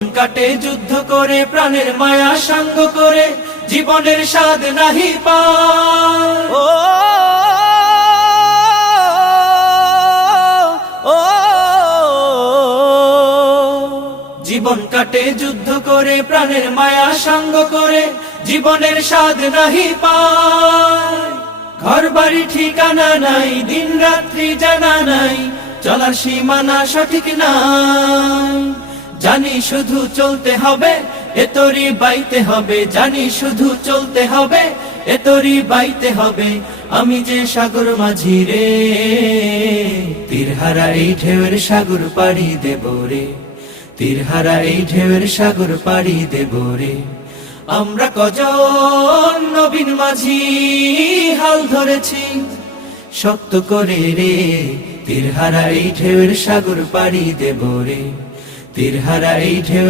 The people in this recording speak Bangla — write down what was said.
কাটে যুদ্ধ করে প্রাণের মায়া সাঙ্গ করে জীবনের স্বাদ নাহি পায়। জীবন কাটে যুদ্ধ করে প্রাণের মায়া সাঙ্গ করে জীবনের স্বাদ নাহি পায়। ঘর বাড়ি ঠিকানা নাই, দিন রাত্রি জানা নাই, চলার সীমানা সঠিক নাই। জানি শুধু চলতে হবে, এতরি বাইতে হবে, জানি শুধু চলতে হবে, এতরি বাইতে হবে। আমি যে সাগর মাঝি রে, তীরহারা এই ঢেউয়ের সাগর পাড়ি দেব রে, তীরহারা এই ঢেউয়ের সাগর পাড়ি দেব রে। আমরা কজন নবীন মাঝি হাল ধরেছি শক্ত করে রে, তীরহারা এই ঢেউয়ের সাগর পাড়ি দেব রে, তীরহারা এই ঢেউয়ের